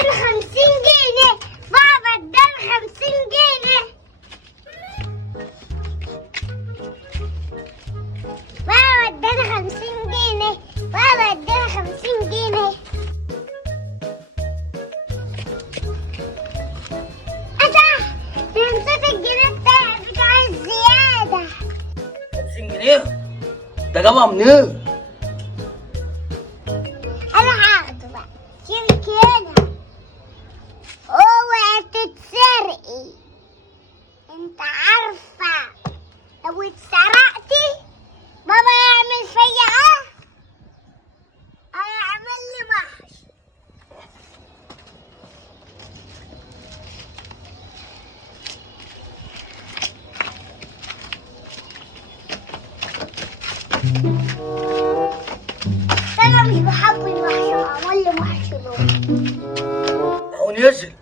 اداني 50 جنيه. بابا اداني 50 جنيه. بابا اداني 50 جنيه. بابا اداني 50 جنيه. نسيت الجنيه بتاع الزيادة. 50 جنيه؟ ده جابها منين؟ أنا هاخده بقى. شيل كده. اوعي تتسرقي. انت عارفة لو اتسرقتي بابا يعمل فيا ايه؟ هيعمل لي محشي. انا مش بحب المحشي. عمل لي محشي بابا. اهو نزل.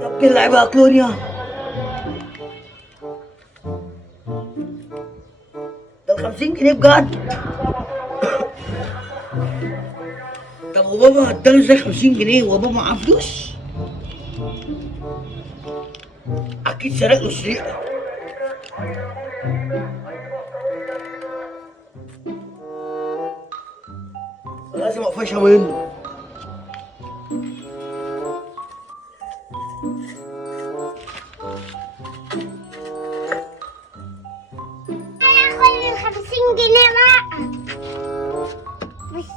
يا ابن اللعيبه يا كلونيا، ده ال 50 جنيه بجد. طب وبابا اداله ازاي 50 جنيه وبابا معاه فلوس؟ اكيد سرق له سرقه. لازم اقفشها منه. هاخد 50 جنيه بقى. بس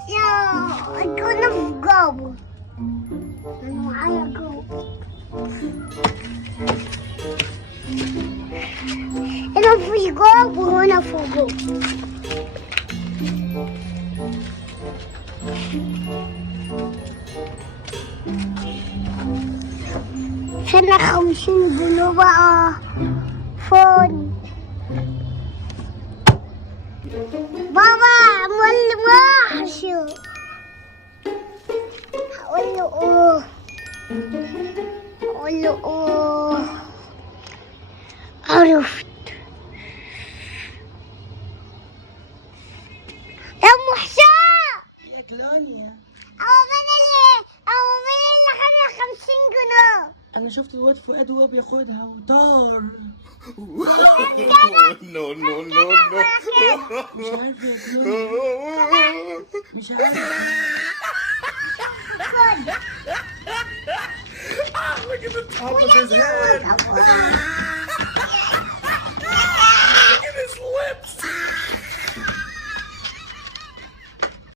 يكونوا في جوه. انا معايا جوه. هنا في جوه وهنا في جوه. هنا 50 جنيه بقى. فون بابا عمل لي محشي. هقول له اوه. هقول له اوه. عرفت يا ام حسام. يا كلونيا، او مين اللي خد ال 50 جنيه؟ انا شفت الواد فؤاد وهو بياخدها وطار. No, no, no, no. مش عارف يا كلونيا، مش عارف. Look at the top of his head.